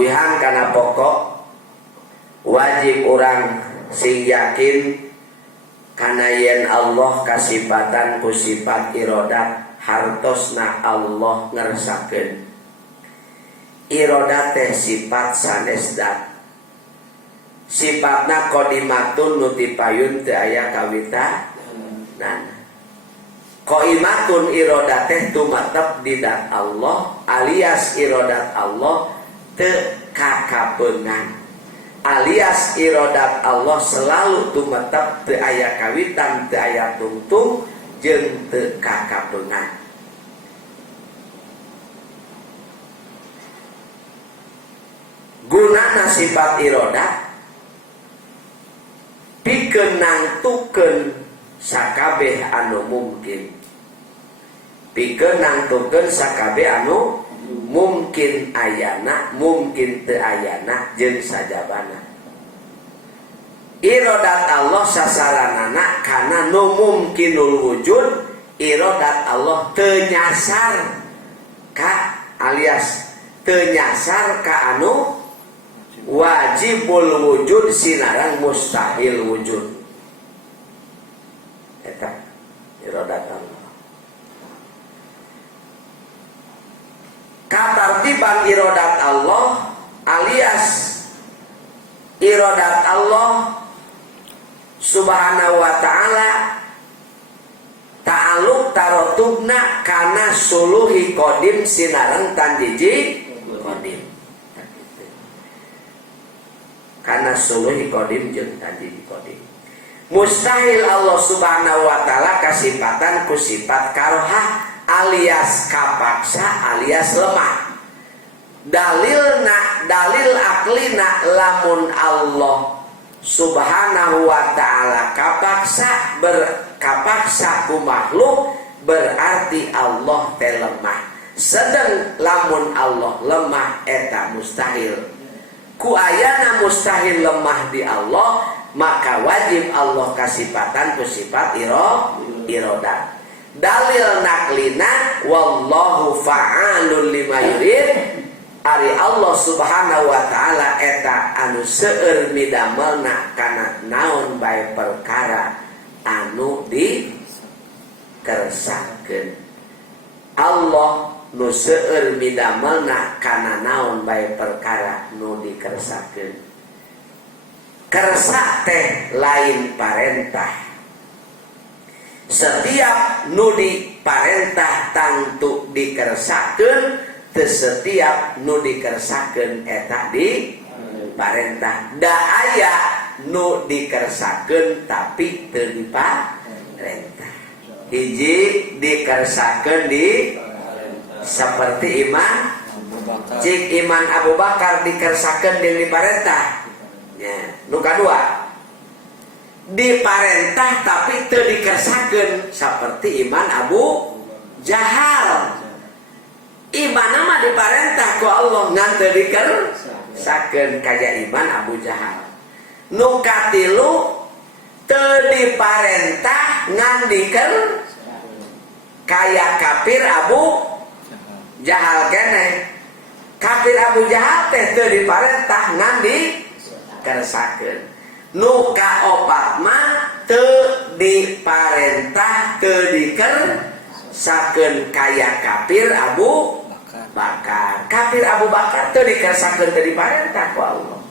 Uihan kana pokok wajib orang sing yakin kana yen Allah kasipatan ku sifat irodat hartosna Allah ngersakeun. Irodat teh sifat sanes dat. Sifatna qodimatun nutipayun teu aya kawita nana. Qaimatun irodat teh tumatep di dat Allah alias irodat Allah teu kakapeungan. Alias irodat Allah selalu tumetep teu aya kawitan teu aya tungtung jeung teu kakapeungan. Gunana sifat irodat pikeun nangtukeun sakabeh anu mungkin. Pikeun nangtukeun sakabeh anu mungkin ayana, mungkin teu ayana jeung sajabana. Irodat Allah sasaranana kana nu mungkinul wujud. Irodat Allah teu nyasar ka alias teu nyasar ka anu wajibul wujud sinarang mustahil wujud. Eta irodat Allah. Katartiban irodat Allah alias irodat Allah subhanahu wa ta'ala ta'aluk tarotubna kana suluhi kodim sinareng tanjiji kodim. Kana suluhi kodim jeung tanjiji kodim. Mustahil Allah subhanahu wa ta'ala kasifatan ku sifat karohah alias kapaksa alias lemah. Dalil aklina lamun Allah subhanahu wa ta'ala kapaksa ku makhluk berarti Allah teh lemah. Sedang lamun Allah lemah eta mustahil. Ku ayana mustahil lemah di Allah maka wajib Allah kasifatan ku sifat irodat. Dalil naklina wallahu fa'alun lima yurid. Ari Allah subhanahu wa ta'ala eta anu seueur midamelna kana naon bae perkara anu dikersahkeun. Allah nu seueur midamelna kana naon bae perkara nu dikersahkeun. Kersa teh lain parentah. Setiap nu diparentah tangtu dikersahkeun, teu setiap nu dikersahkeun eta diparentah. Da aya nu dikersahkeun tapi teu diparentah. Hiji dikersahkeun di seperti iman cik iman Abu Bakar dikersahkeun jeung diparentah. Ya, nu kadua diparentah tapi teu dikersahkeun seperti iman Abu Jahal. Iman mah diparentah ku Allah ngan teu dikersahkeun kaya iman Abu Jahal. Nu katilu teu diparentah ngan dikersahkeun kaya kafir Abu Jahal keneh. Kafir Abu Jahal teh teu diparentah ngan dikersahkeun. Nu kaopat mah teu diparentah teu dikersahkeun kaya kafir Abu Bakar. Kafir Abu Bakar teu dikersahkeun teu diparentah ku Allah.